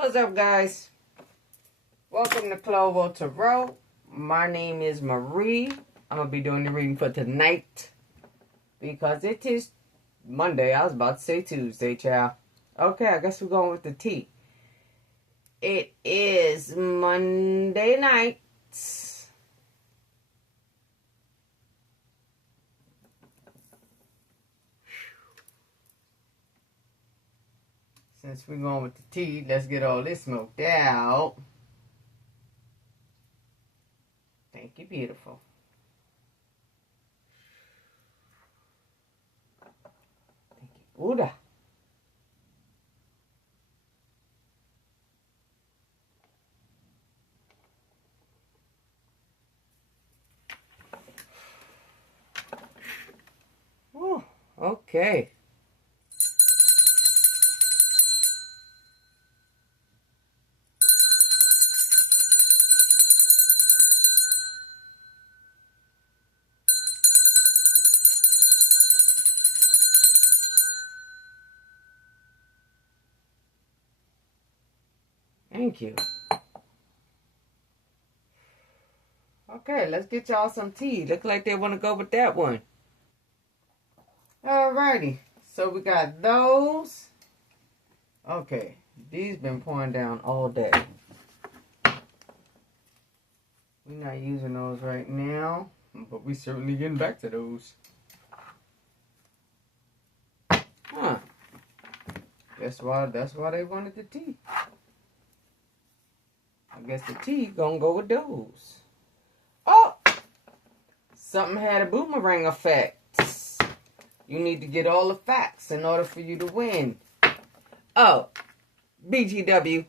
What's up, guys? Welcome to Clowill Tarot. My name is Marie. I'm going to be doing the reading for tonight because it is Monday. I was about to say Tuesday, child. Okay, I guess we're going with the T. It is Monday night. Since we're going with the tea, let's get all this smoked out. Thank you, beautiful. Thank you, Buddha. Oh, okay. Thank you. Okay, let's get y'all some tea. Look like they want to go with that one. Alrighty. So we got those. Okay. These been pouring down all day. We're not using those right now, but we certainly getting back to those. Huh. That's why they wanted the tea. I guess the tea gonna go with those. Oh! Something had a boomerang effect. You need to get all the facts in order for you to win. Oh, BGW,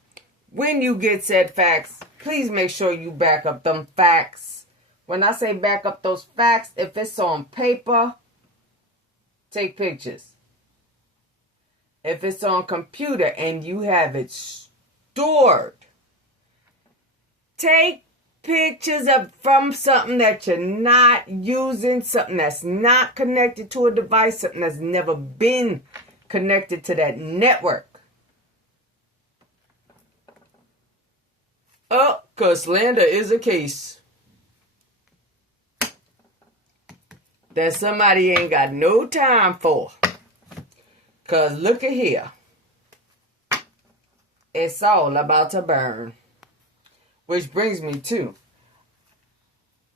when you get said facts, please make sure you back up them facts. When I say back up those facts, if it's on paper, take pictures. If it's on computer and you have it stored, take pictures from something that you're not using, something that's not connected to a device, something that's never been connected to that network. Oh, because slander is a case that somebody ain't got no time for. Because look at here. It's all about to burn. Which brings me to,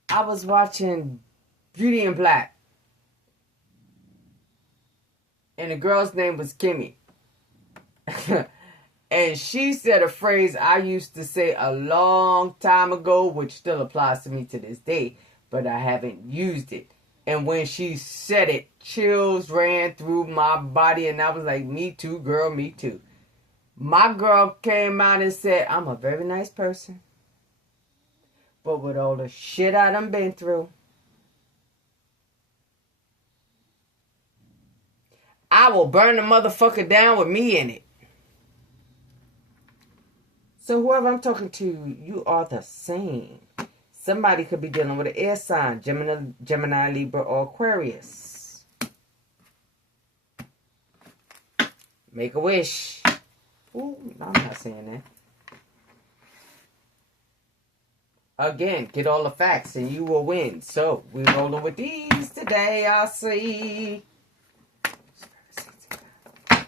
I was watching Beauty and Black. And the girl's name was Kimmy. And she said a phrase I used to say a long time ago, which still applies to me to this day, but I haven't used it. And when she said it, chills ran through my body, and I was like, me too, girl, me too. My girl came out and said, I'm a very nice person. But with all the shit I done been through, I will burn the motherfucker down with me in it. So whoever I'm talking to, you are the same. Somebody could be dealing with an air sign, Gemini, Libra, or Aquarius. Make a wish. Ooh, no, I'm not saying that. Again, get all the facts and you will win. So, we're rolling with these today, I see.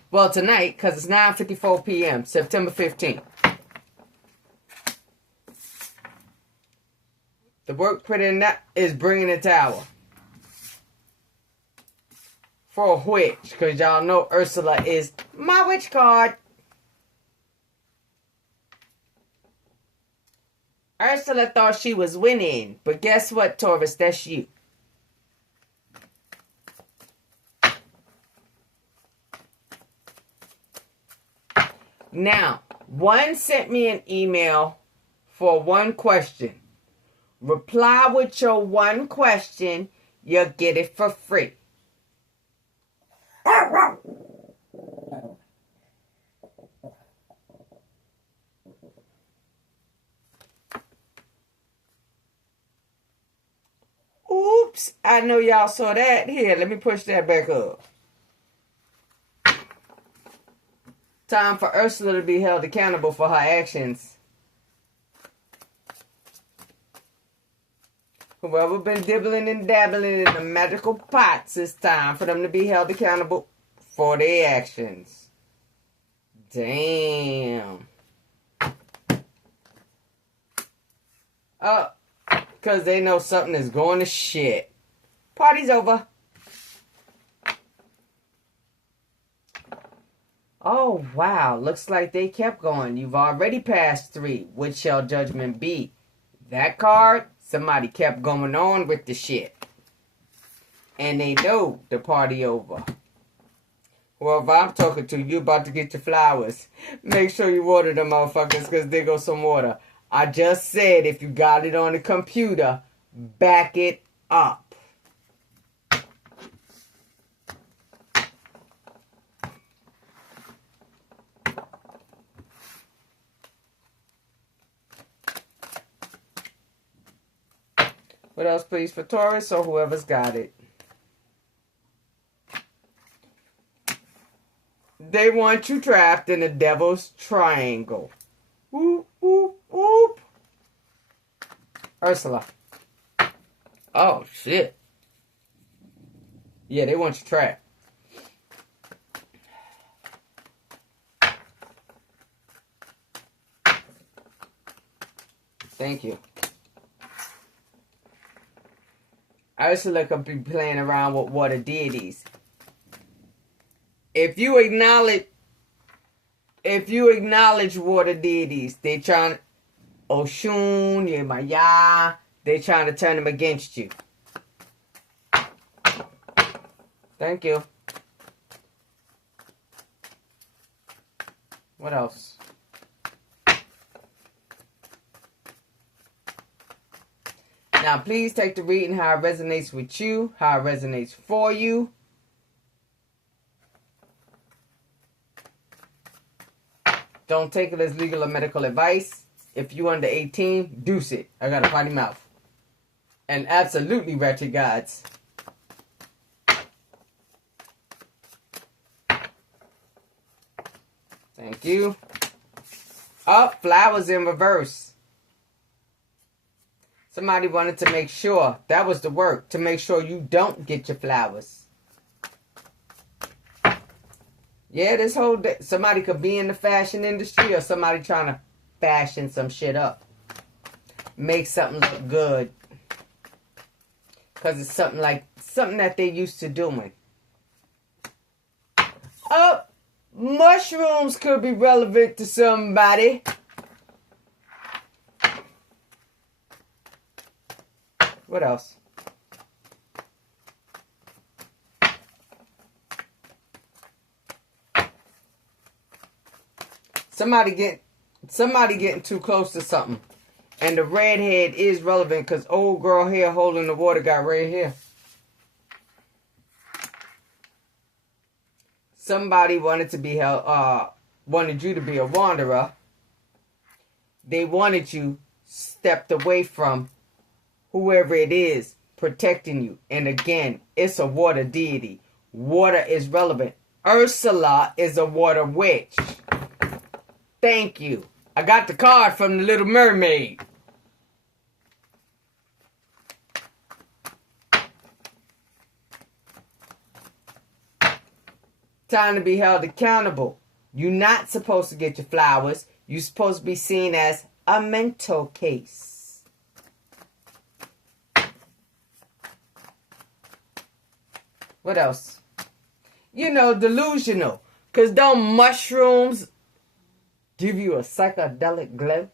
Well, tonight, because it's 9:54 p.m., September 15th. The work put in that is bringing the tower. For a witch, because y'all know Ursula is my witch card. Ursula thought she was winning, but guess what, Taurus? That's you. Now, one sent me an email for one question. Reply with your one question, you'll get it for free. Oops, I know y'all saw that. Here, let me push that back up. Time for Ursula to be held accountable for her actions. Whoever been dibbling and dabbling in the magical pots, it's time for them to be held accountable for their actions. Damn. Because they know something is going to shit. Party's over. Oh, wow. Looks like they kept going. You've already passed 3. Which shall judgment be? That card, somebody kept going on with the shit. And they know the party over. Whoever I'm talking to, you about to get your flowers. Make sure you water them motherfuckers, because there goes some water. I just said if you got it on the computer, back it up. What else, please, for Taurus or whoever's got it? They want you trapped in the devil's triangle. Whoop, whoop, whoop. Ursula. Oh, shit. Yeah, they want you trapped. Thank you. Ursula could be playing around with water deities. If you acknowledge water deities, they trying Oshun, Yemaya, they trying to turn them against you. Thank you. What else? Now, please take the reading how it resonates with you, how it resonates for you. Don't take it as legal or medical advice. If you under 18, deuce it. I got a potty mouth. And absolutely ratchet gods. Thank you. Up, flowers in reverse. Somebody wanted to make sure, that was the work, to make sure you don't get your flowers. Yeah, this whole day, somebody could be in the fashion industry or somebody trying to fashion some shit up. Make something look good. Because it's something that they used to doing. Oh, mushrooms could be relevant to somebody. What else? Somebody getting too close to something. And the redhead is relevant because old girl here holding the water got red hair. Somebody wanted you to be a wanderer. They wanted you stepped away from whoever it is protecting you. And again, it's a water deity. Water is relevant. Ursula is a water witch. Thank you. I got the card from the Little Mermaid. Time to be held accountable. You're not supposed to get your flowers. You're supposed to be seen as a mental case. What else? You know, delusional. Because don't mushrooms give you a psychedelic glow?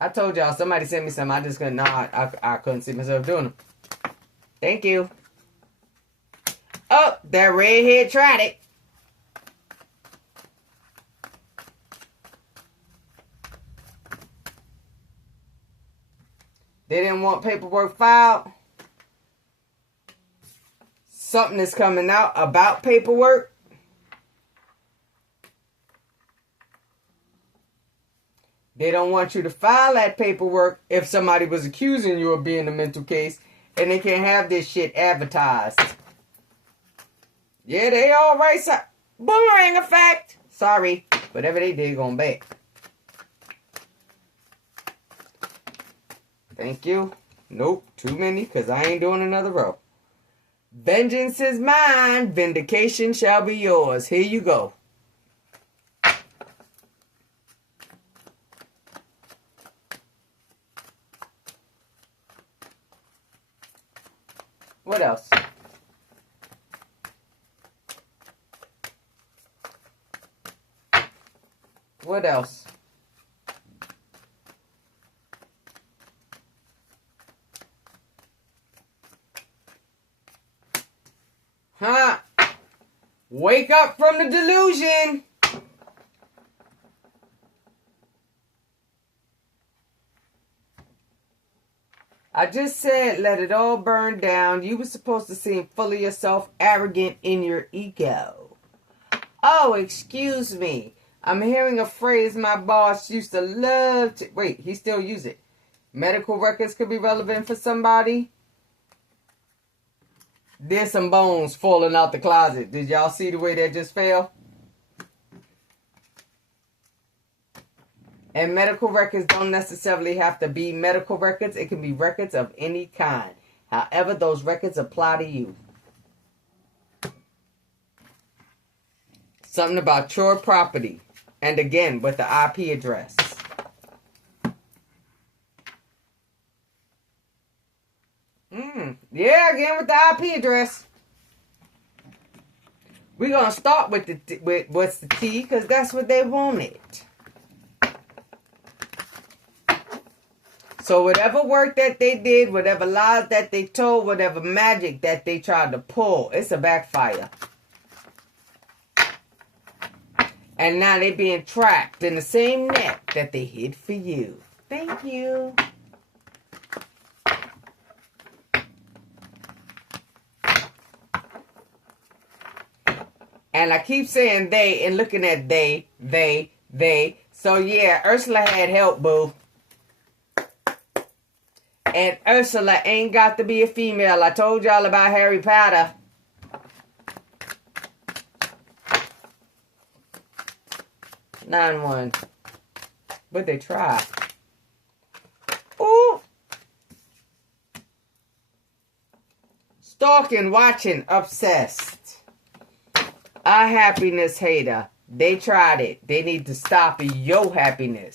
I told y'all, somebody sent me some. I just couldn't, I couldn't see myself doing them. Thank you. Oh, that redhead tried it. They didn't want paperwork filed. Something is coming out about paperwork. They don't want you to file that paperwork if somebody was accusing you of being a mental case. And they can't have this shit advertised. Yeah, they all right. Boomerang effect. Sorry. Whatever they did, going back. Thank you. Nope. Too many, because I ain't doing another row. Vengeance is mine. Vindication shall be yours. Here you go. What else? What else? Huh? Wake up from the delusion. I just said let it all burn down. You were supposed to seem full of yourself, arrogant in your ego. Oh, excuse me. I'm hearing a phrase my boss used to love to... Wait, he still use it. Medical records could be relevant for somebody. There's some bones falling out the closet. Did y'all see the way that just fell? And medical records don't necessarily have to be medical records. It can be records of any kind. However, those records apply to you. Something about your property. And again, with the IP address. Yeah, again with the IP address. We're going to start with what's the T, because that's what they wanted. So whatever work that they did, whatever lies that they told, whatever magic that they tried to pull, it's a backfire. And now they being trapped in the same net that they hid for you. Thank you. And I keep saying they and looking at they. So yeah, Ursula had help, boo. And Ursula ain't got to be a female. I told y'all about Harry Potter. 9-1. But they try. Ooh. Stalking, watching, obsessed. A happiness hater. They tried it. They need to stop your happiness.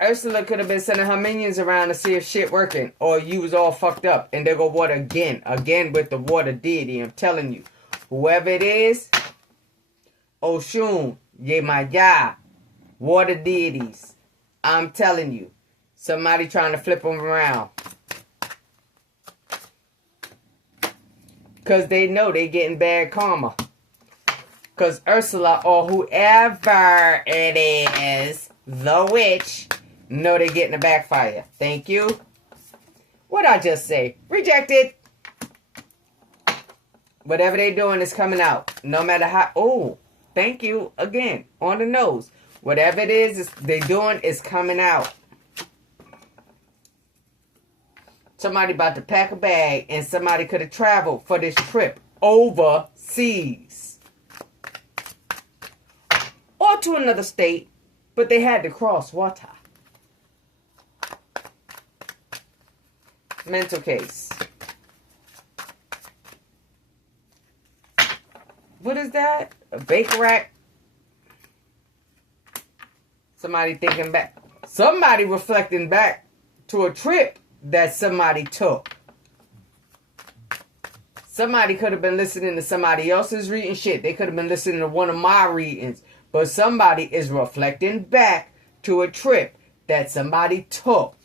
Ursula could have been sending her minions around to see if shit working. Or you was all fucked up. And they go water again. Again with the water deity. I'm telling you. Whoever it is. Oshun. Yemaya. Water deities. I'm telling you. Somebody trying to flip them around. Because they know they getting bad karma. Because Ursula or whoever it is. The witch. No, they're getting a backfire. Thank you. What'd I just say? Rejected. Whatever they're doing is coming out. No matter how... Oh, thank you. Again, on the nose. Whatever it is they're doing is coming out. Somebody about to pack a bag and somebody could have traveled for this trip overseas. Or to another state, but they had to cross water. Mental case. What is that? A bake rack? Somebody thinking back. Somebody reflecting back to a trip that somebody took. Somebody could have been listening to somebody else's reading shit. They could have been listening to one of my readings. But somebody is reflecting back to a trip that somebody took.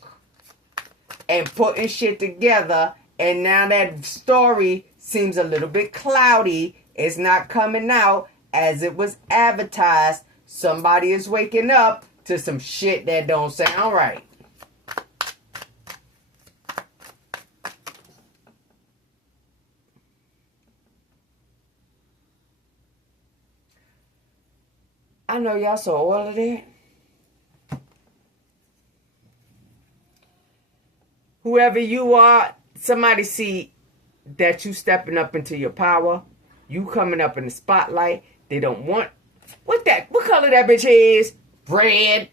And putting shit together. And now that story seems a little bit cloudy. It's not coming out as it was advertised. Somebody is waking up to some shit that don't sound right. I know y'all saw all of that. Whoever you are, somebody see that you stepping up into your power, you coming up in the spotlight. They don't want, what color that bitch is? Red.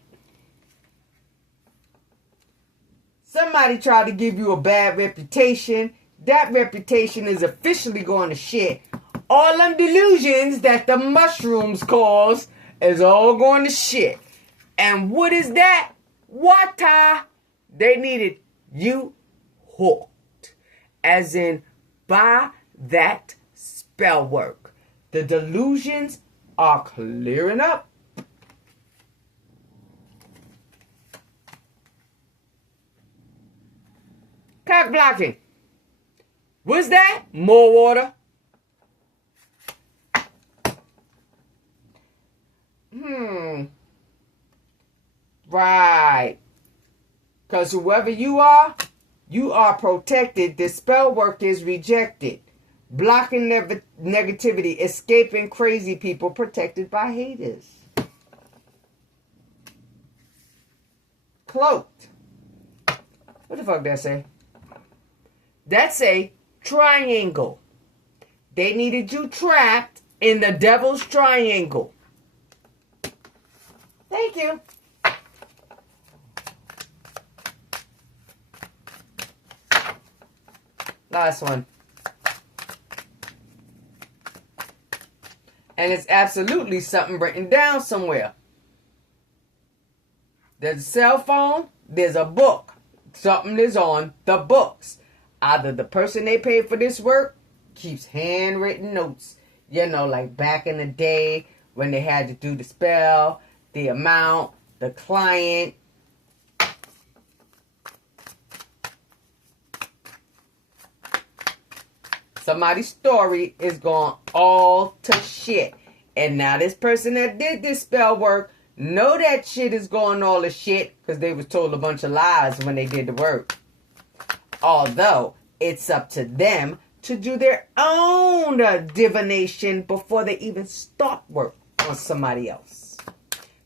Somebody tried to give you a bad reputation. That reputation is officially going to shit. All them delusions that the mushrooms cause is all going to shit. And what is that? Water. They needed you hooked. As in, by that spell work. The delusions are clearing up. Cock blocking. What's that? More water. Right. Because whoever you are protected. The spell work is rejected. Blocking negativity. Escaping crazy people. Protected by haters. Cloaked. What the fuck that say? That's a triangle. They needed you trapped in the devil's triangle. Thank you. Last one. And it's absolutely something written down somewhere. There's a cell phone. There's a book. Something is on the books. Either the person they paid for this work keeps handwritten notes. You know, like back in the day when they had to do the spell, the amount, the client. Somebody's story is going all to shit. And now this person that did this spell work know that shit is going all to shit because they was told a bunch of lies when they did the work. Although it's up to them to do their own divination before they even start work on somebody else.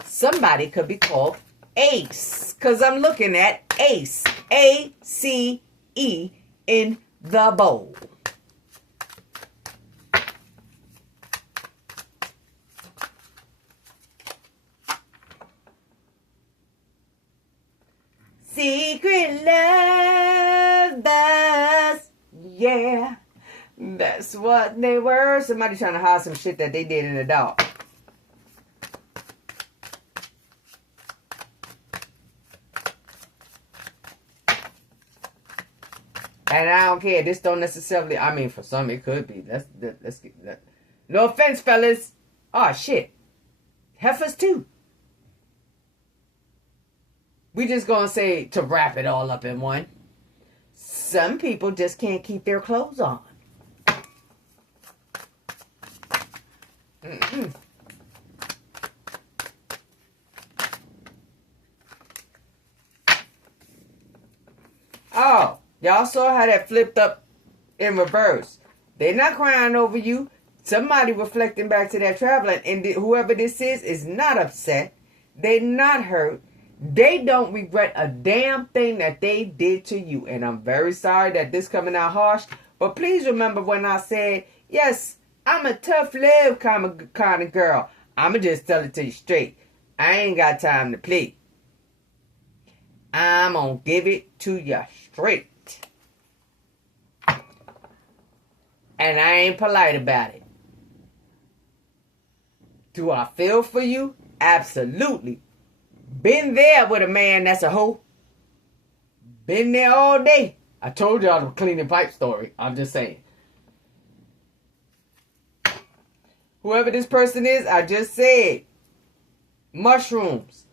Somebody could be called Ace because I'm looking at Ace. A-C-E in the bowl. Secret lovers, yeah, that's what they were. Somebody trying to hide some shit that they did in the dark. And I don't care. This don't necessarily, I mean, for some it could be. Let's get that. No offense, fellas. Oh, shit. Heifers too. We just gonna say to wrap it all up in one. Some people just can't keep their clothes on. Oh, y'all saw how that flipped up in reverse. They're not crying over you. Somebody reflecting back to that traveling, and whoever this is not upset. They're not hurt. They don't regret a damn thing that they did to you. And I'm very sorry that this coming out harsh. But please remember when I said, yes, I'm a tough love kind of girl. I'ma just tell it to you straight. I ain't got time to play. I'm gonna give it to you straight. And I ain't polite about it. Do I feel for you? Absolutely. Been there with a man that's a hoe. Been there all day. I told y'all the cleaning pipe story. I'm just saying. Whoever this person is, I just said. Mushrooms.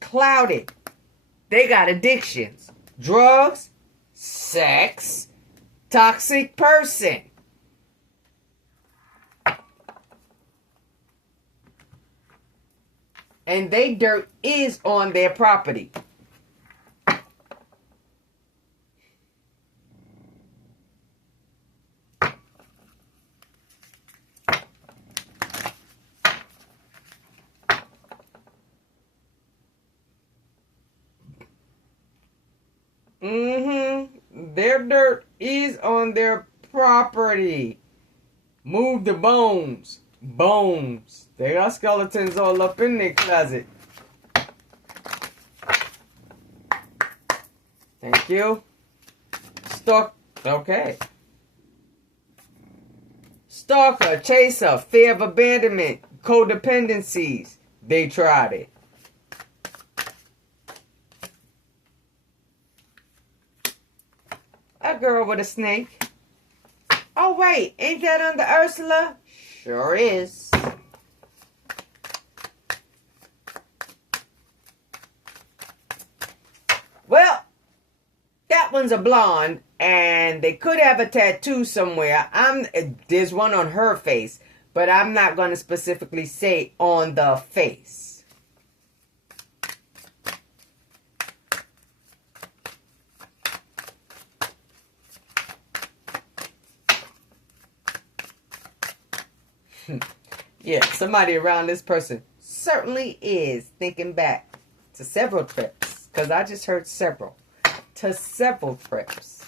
Clouded. They got addictions. Drugs. Sex. Toxic person. And they dirt is on their property. Their dirt is on their property. Move the bones. Bones. They got skeletons all up in their closet. Thank you. Stalk. Okay. Stalker, chaser, fear of abandonment, codependencies. They tried it. A girl with a snake. Oh wait, ain't that under Ursula? Sure is. Well, that one's a blonde, and they could have a tattoo somewhere. There's one on her face, but I'm not going to specifically say on the face. Yeah, somebody around this person certainly is thinking back to several trips, because I just heard several. To several trips.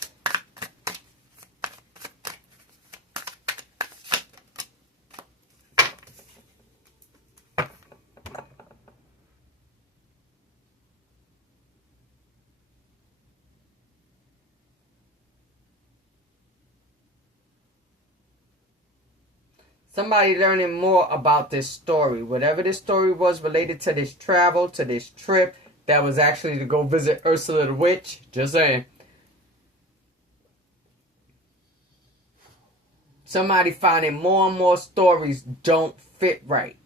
Somebody learning more about this story. Whatever this story was related to this travel, to this trip, that was actually to go visit Ursula the Witch. Just saying. Somebody finding more and more stories don't fit right.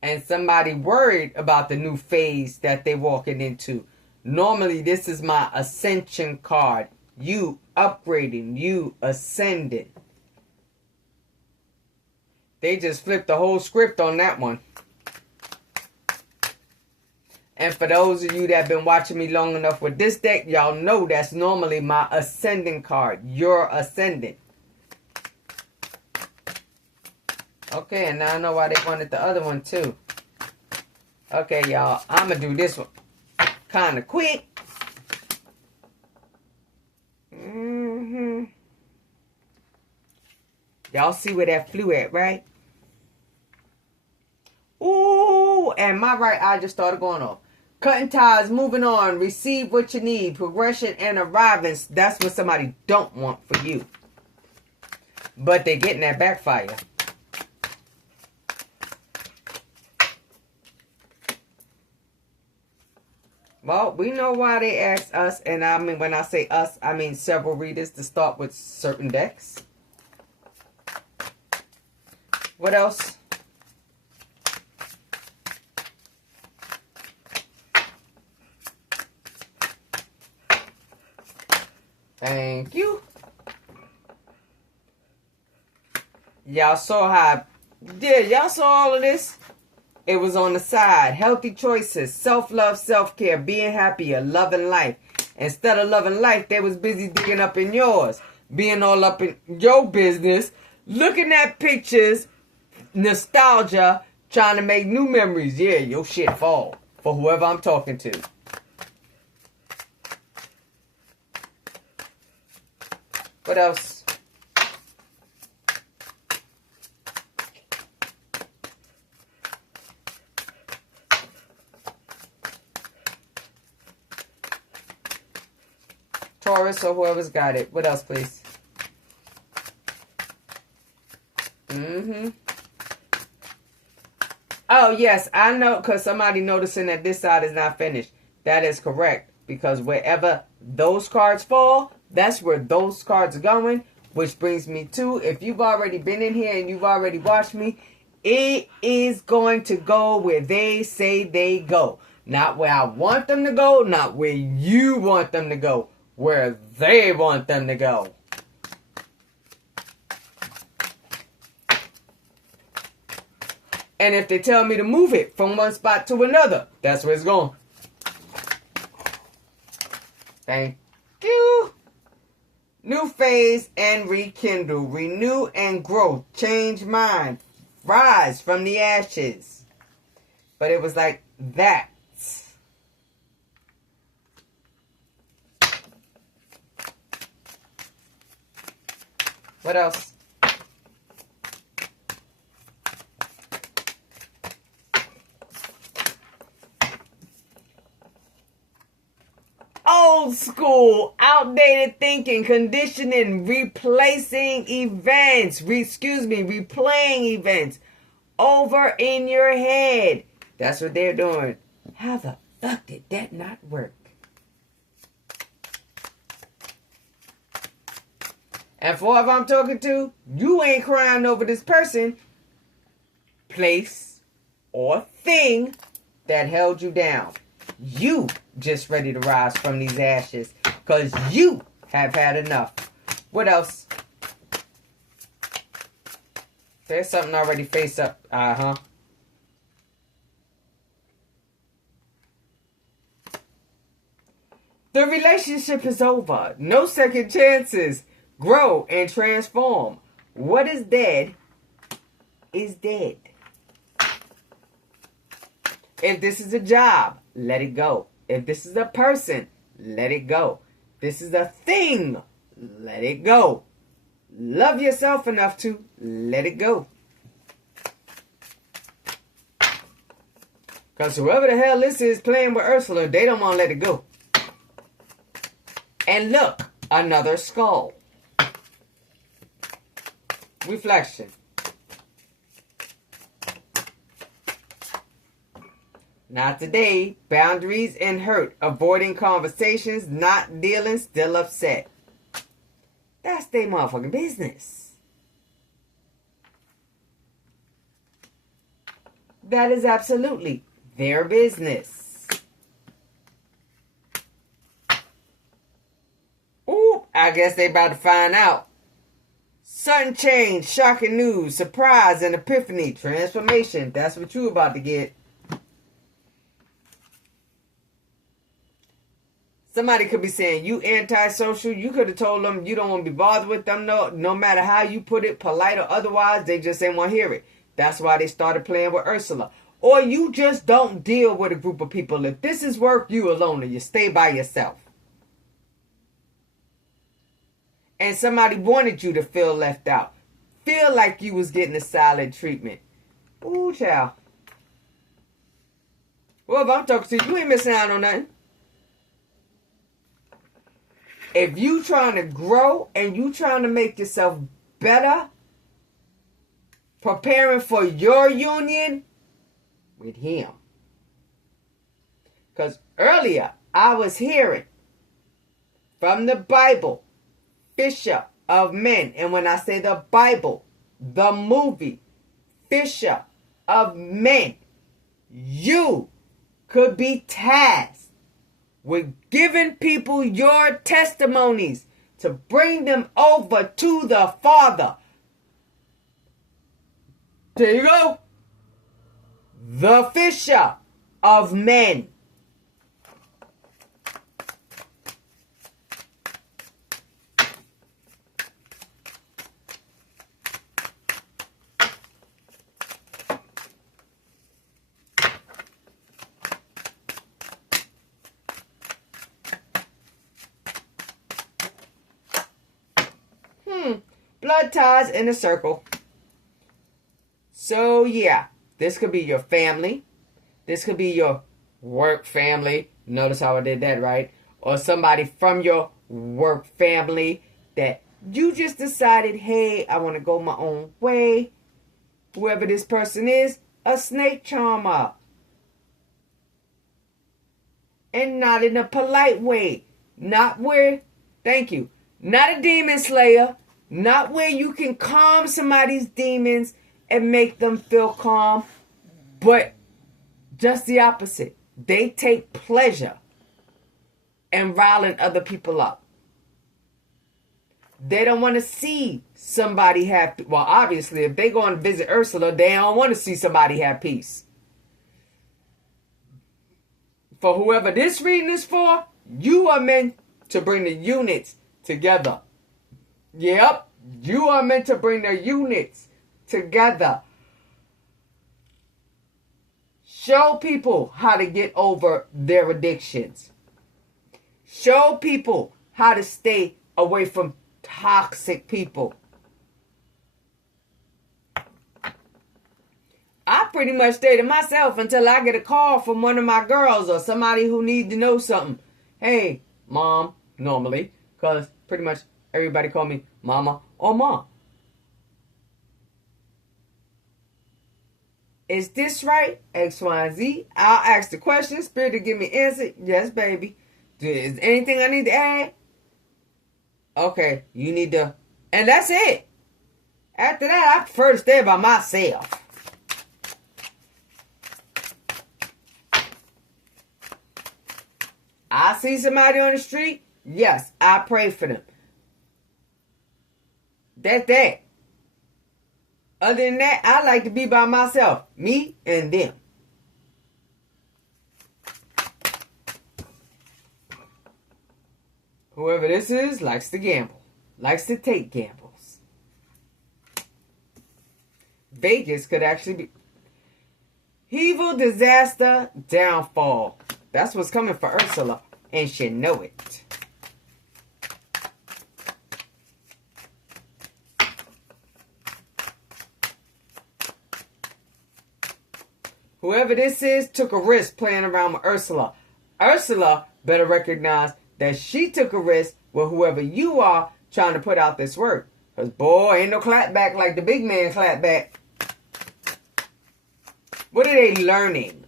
And somebody worried about the new phase that they're walking into. Normally, this is my ascension card. You upgrading, you ascending. They just flipped the whole script on that one. And for those of you that have been watching me long enough with this deck, y'all know that's normally my ascending card. You're ascending. Okay, and now I know why they wanted the other one too. Okay, y'all. I'm going to do this one kind of quick. Y'all see where that flew at, right? Ooh, and my right eye just started going off. Cutting ties, moving on, receive what you need, progression and arriving. That's what somebody don't want for you. But they're getting that backfire. Well, we know why they asked us, and I mean, when I say us, I mean several readers to start with certain decks. What else? Thank you. Y'all saw how, yeah, y'all saw all of this? It was on the side. Healthy choices, self-love, self-care, being happier, loving life. Instead of loving life, they was busy digging up in yours. Being all up in your business. Looking at pictures, nostalgia, trying to make new memories. Yeah, your shit fall for whoever I'm talking to. What else? Taurus or whoever's got it. What else, please? Oh, yes. I know, because somebody noticing that this side is not finished. That is correct. Because wherever those cards fall, that's where those cards are going. Which brings me to, if you've already been in here and you've already watched me, it is going to go where they say they go. Not where I want them to go, not where you want them to go. Where they want them to go. And if they tell me to move it from one spot to another, that's where it's going. Thank you. New phase and rekindle. Renew and grow. Change mind. Rise from the ashes. But it was like that What else? Old school, outdated thinking, conditioning, replaying events over in your head. That's what they're doing. How the fuck did that not work? And for whoever I'm talking to, you ain't crying over this person, place, or thing that held you down. You just ready to rise from these ashes because you have had enough. What else? There's something already face up. The relationship is over. No second chances. Grow and transform. What is dead is dead. If this is a job, let it go. If this is a person, let it go. This is a thing, let it go. Love yourself enough to let it go. Because whoever the hell this is playing with Ursula, they don't want to let it go. And look, another skull. Reflection. Not today. Boundaries and hurt. Avoiding conversations. Not dealing. Still upset. That's their motherfucking business. That is absolutely their business. Ooh, I guess they about to find out. Sudden change, shocking news, surprise and epiphany, transformation. That's what you about to get. Somebody could be saying, you antisocial. You could have told them you don't want to be bothered with them. No matter how you put it, polite or otherwise, they just ain't want to hear it. That's why they started playing with Ursula. Or you just don't deal with a group of people. If this is work, you alone or you stay by yourself. And somebody wanted you to feel left out. Feel like you was getting a silent treatment. Ooh, child. Well, if I'm talking to you, you ain't missing out on nothing. If you trying to grow and you trying to make yourself better, preparing for your union with him. Because earlier I was hearing from the Bible, Fisher of Men. And when I say the Bible, the movie, Fisher of Men, you could be tasked with giving people your testimonies to bring them over to the Father. There you go. The Fisher of Men. Blood ties in a circle. So yeah, this could be your family. This could be your work family. Notice how I did that, right? Or somebody from your work family that you just decided, hey, I want to go my own way. Whoever this person is, a snake charmer. And not in a polite way. Not where, thank you, not a demon slayer. Not where you can calm somebody's demons and make them feel calm, but just the opposite. They take pleasure in riling other people up. They don't want to see somebody have, well, obviously, if they go and visit Ursula, they don't want to see somebody have peace. For whoever this reading is for, you are meant to bring the units together. Yep, you are meant to bring the units together. Show people how to get over their addictions. Show people how to stay away from toxic people. pretty much stay to myself until I get a call from one of my girls or somebody who needs to know something. Hey, Mom, normally, because pretty much everybody call me Mama or Mom. Is this right? X, Y, and Z. I'll ask the question. Spirit to give me answer. Yes, baby. Is anything I need to add? Okay, you need to... And that's it. After that, I prefer to stay by myself. I see somebody on the street. Yes, I pray for them. That's that. Other than that, I like to be by myself. Me and them. Whoever this is likes to gamble. Likes to take gambles. Vegas could actually be... Evil, disaster, downfall. That's what's coming for Ursula. And she know it. Whoever this is took a risk playing around with Ursula. Ursula better recognize that she took a risk with whoever you are trying to put out this work. Because, boy, ain't no clapback like the big man clapback. What are they learning?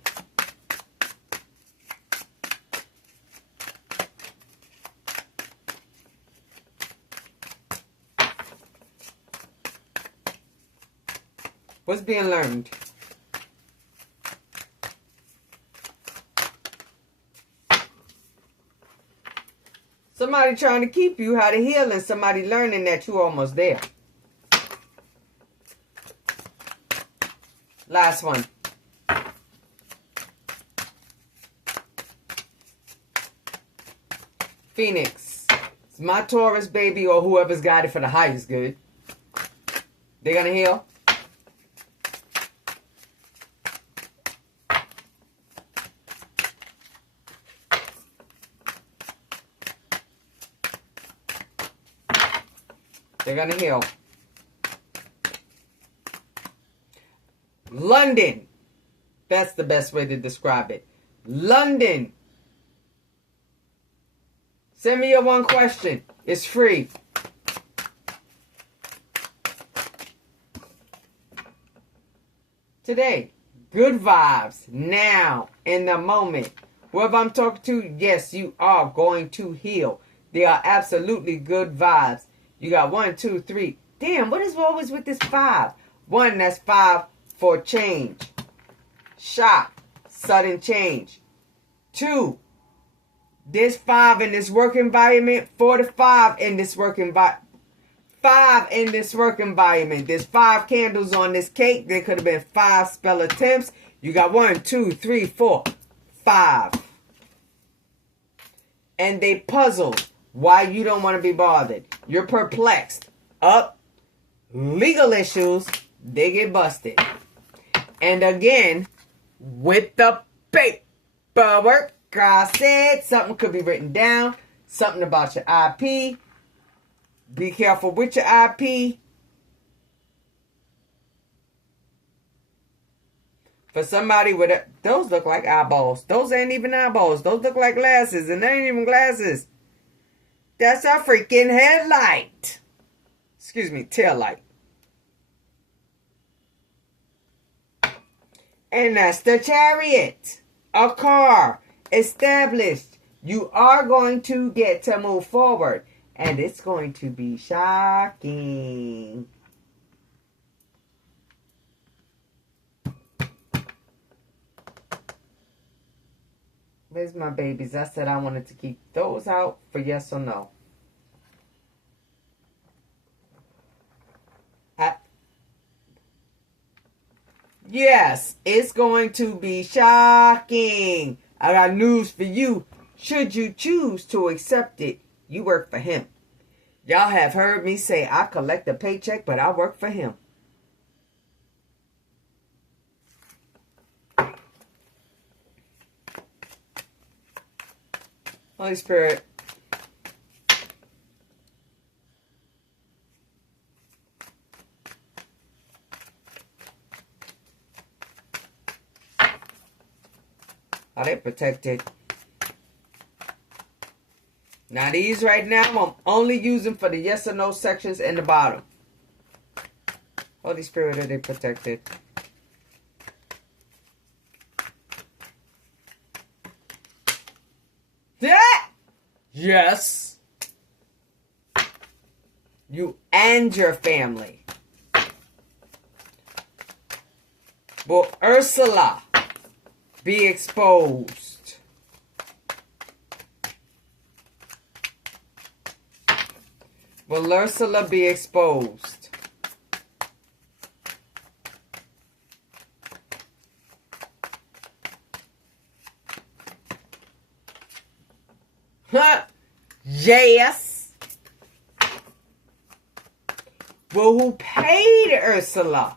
What's being learned? Somebody trying to keep you how to heal and somebody learning that you're almost there. Last one. Phoenix. It's my Taurus, baby, or whoever's got it for the highest good. They're going to heal. They're going to heal. London. That's the best way to describe it. London. Send me your one question. It's free. Today, good vibes. Now, in the moment. Whoever I'm talking to, yes, you are going to heal. They are absolutely good vibes. You got 1, 2, 3. Damn, what is always with this 5? 1, that's 5 for change. Shock, sudden change. 2, this 5 in this work environment. 4 to 5 in this work environment. 5 in this work environment. There's 5 candles on this cake. There could have been 5 spell attempts. You got 1, 2, 3, 4, 5. And they puzzled why you don't want to be bothered. You're perplexed. Legal issues, they get busted. And again, with the paperwork, I said something could be written down. Something about your IP. Be careful with your IP. For somebody with a... Those look like eyeballs. Those ain't even eyeballs. Those look like glasses. And they ain't even glasses. That's a freaking headlight. Excuse me, tail light. And that's the Chariot. A car. Established. You are going to get to move forward. And it's going to be shocking. Where's my babies? I said I wanted to keep those out for yes or no. Yes, it's going to be shocking. I got news for you. Should you choose to accept it, you work for him. Y'all have heard me say I collect a paycheck, but I work for him. Holy Spirit. they're protected. Now these right now, I'm only using for the yes or no sections in the bottom. Holy Spirit, are they protected? Yeah! Yes. You and your family. Will Ursula be exposed? Will Ursula be exposed? Huh? Yes. Will who paid Ursula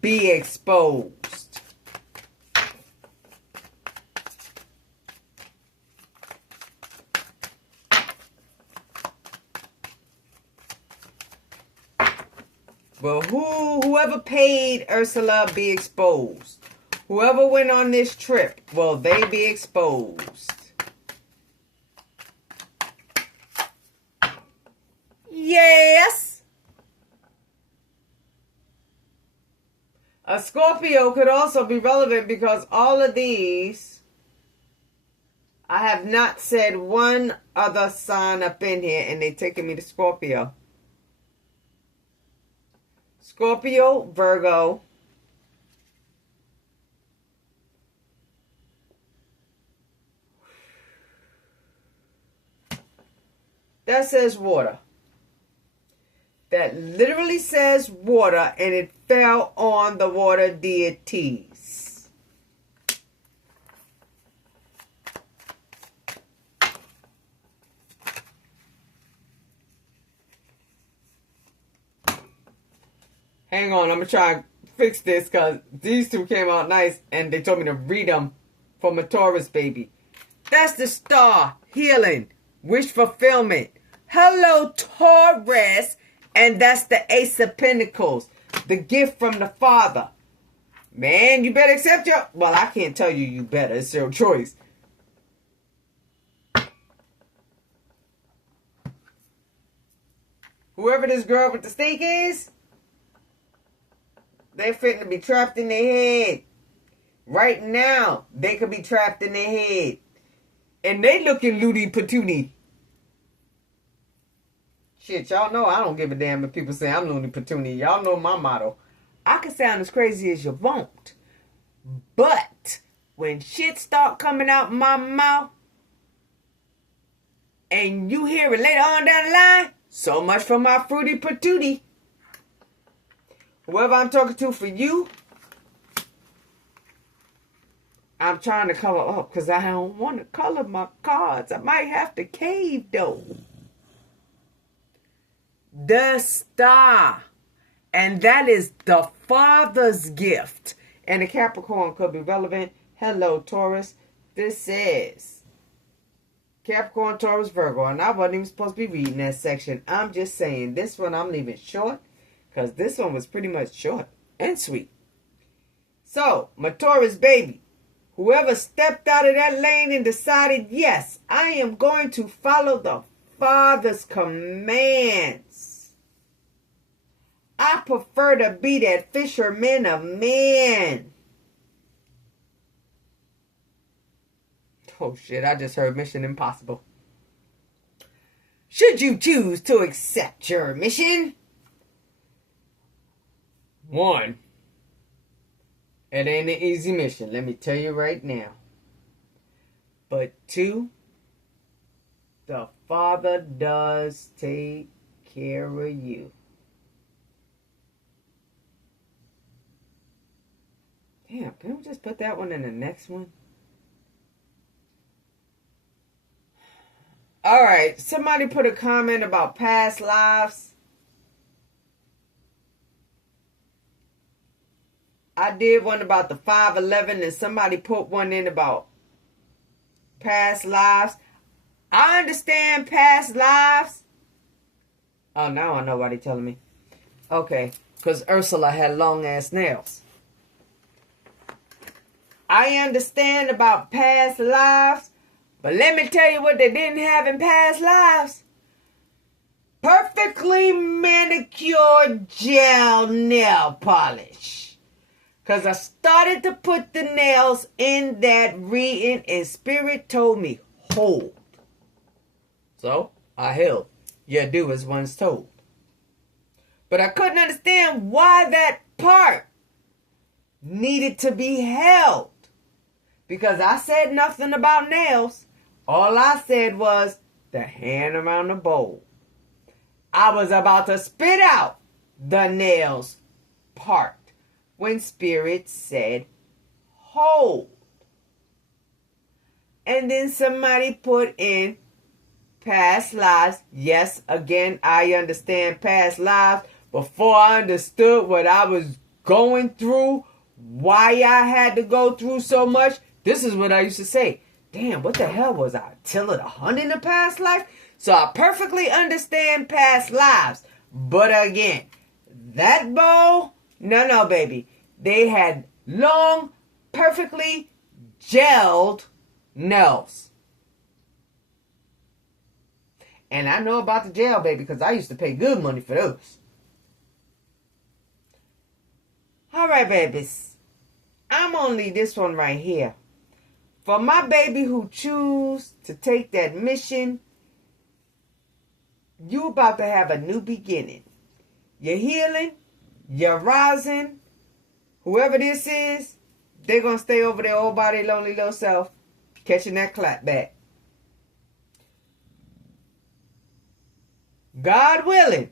be exposed? Will whoever paid Ursula be exposed? Whoever went on this trip, will they be exposed? Yes. A Scorpio could also be relevant because all of these, I have not said one other sign up in here and they taking me to Scorpio. Scorpio, Virgo, that says water. That literally says water, and it fell on the water deities. Hang on, I'm going to try and fix this because these two came out nice and they told me to read them from a Taurus baby. That's the star, healing, wish fulfillment. Hello, Taurus. And that's the Ace of Pentacles, the gift from the Father. Man, you better accept your... Well, I can't tell you you better. It's your choice. Whoever this girl with the snake is, they're fitting to be trapped in their head. Right now, they could be trapped in their head. And they looking loony patoonie. Shit, y'all know I don't give a damn if people say I'm loony patoonie. Y'all know my motto. I can sound as crazy as you want. But when shit start coming out my mouth and you hear it later on down the line, so much for my fruity patootie. Whoever I'm talking to for you, I'm trying to color up because I don't want to color my cards. I might have to cave though. The star. And that is the Father's gift. And the Capricorn could be relevant. Hello, Taurus. This says Capricorn, Taurus, Virgo. And I wasn't even supposed to be reading that section. I'm just saying this one I'm leaving short. Because this one was pretty much short and sweet. So, my Taurus baby. Whoever stepped out of that lane and decided, yes, I am going to follow the Father's commands. I prefer to be that fisherman of men. Oh shit, I just heard Mission Impossible. Should you choose to accept your mission? 1. It ain't an easy mission, let me tell you right now. But 2, the Father does take care of you. Damn, can we just put that one in the next one? Alright, somebody put a comment about past lives. I did one about the 511 and somebody put one in about past lives. I understand past lives. Oh, now I know why they're telling me. Okay, because Ursula had long ass nails. I understand about past lives, but let me tell you what they didn't have in past lives. Perfectly manicured gel nail polish. Because I started to put the nails in that reading and Spirit told me, hold. So, I held. You do as one's told. But I couldn't understand why that part needed to be held. Because I said nothing about nails. All I said was the hand around the bowl. I was about to spit out the nails part when Spirit said, hold. And then somebody put in past lives. Yes, again, I understand past lives. Before I understood what I was going through, why I had to go through so much, this is what I used to say. Damn, what the hell was I? Till it 100 in the past life? So I perfectly understand past lives. But again, that bowl, no, baby. They had long, perfectly gelled nails. And I know about the gel, baby, because I used to pay good money for those. All right, babies. I'm going to leave this one right here. For my baby who choose to take that mission, you about to have a new beginning. You're healing. You're rising. Whoever this is, they're going to stay over there all by their lonely little self, catching that clap back. God willing,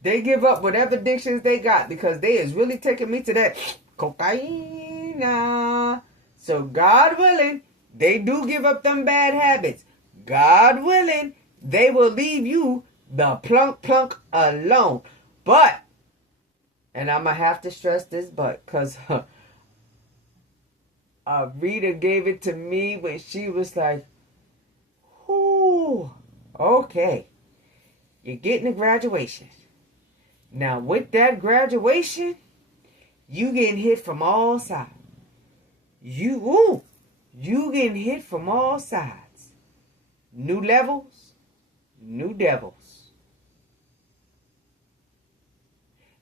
they give up whatever addictions they got because they is really taking me to that cocaine. So God willing, they do give up them bad habits. God willing, they will leave you the plunk alone. But, and I'm going to have to stress this but, because Rita gave it to me when she was like, whoo, okay, you're getting a graduation. Now, with that graduation, you getting hit from all sides. You getting hit from all sides. New levels, new devils.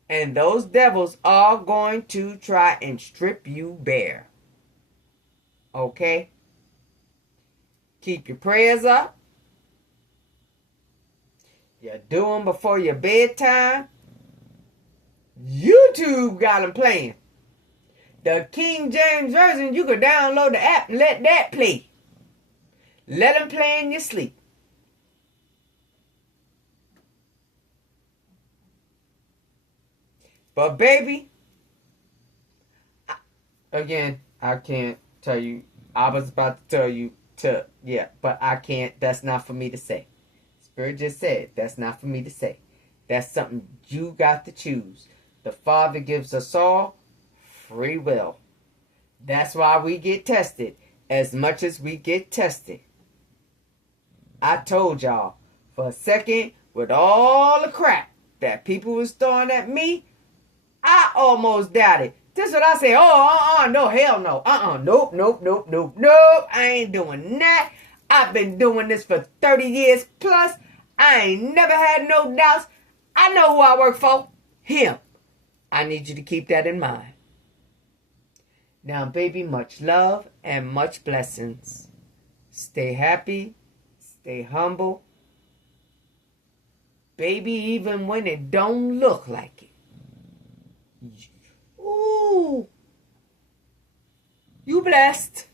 And those devils are going to try and strip you bare. Okay? Keep your prayers up. You do them before your bedtime. YouTube got them playing. The King James Version, you can download the app and let that play. Let them play in your sleep. But baby, again, I can't tell you. I was about to tell you but I can't. That's not for me to say. Spirit just said, that's not for me to say. That's something you got to choose. The Father gives us all free will. That's why we get tested as much as we get tested. I told y'all, for a second, with all the crap that people was throwing at me, I almost doubted. This is what I say, no, hell no. Nope. I ain't doing that. I've been doing this for 30 years plus. I ain't never had no doubts. I know who I work for. Him. I need you to keep that in mind. Now, baby, much love and much blessings. Stay happy. Stay humble. Baby, even when it don't look like it. Ooh. You blessed.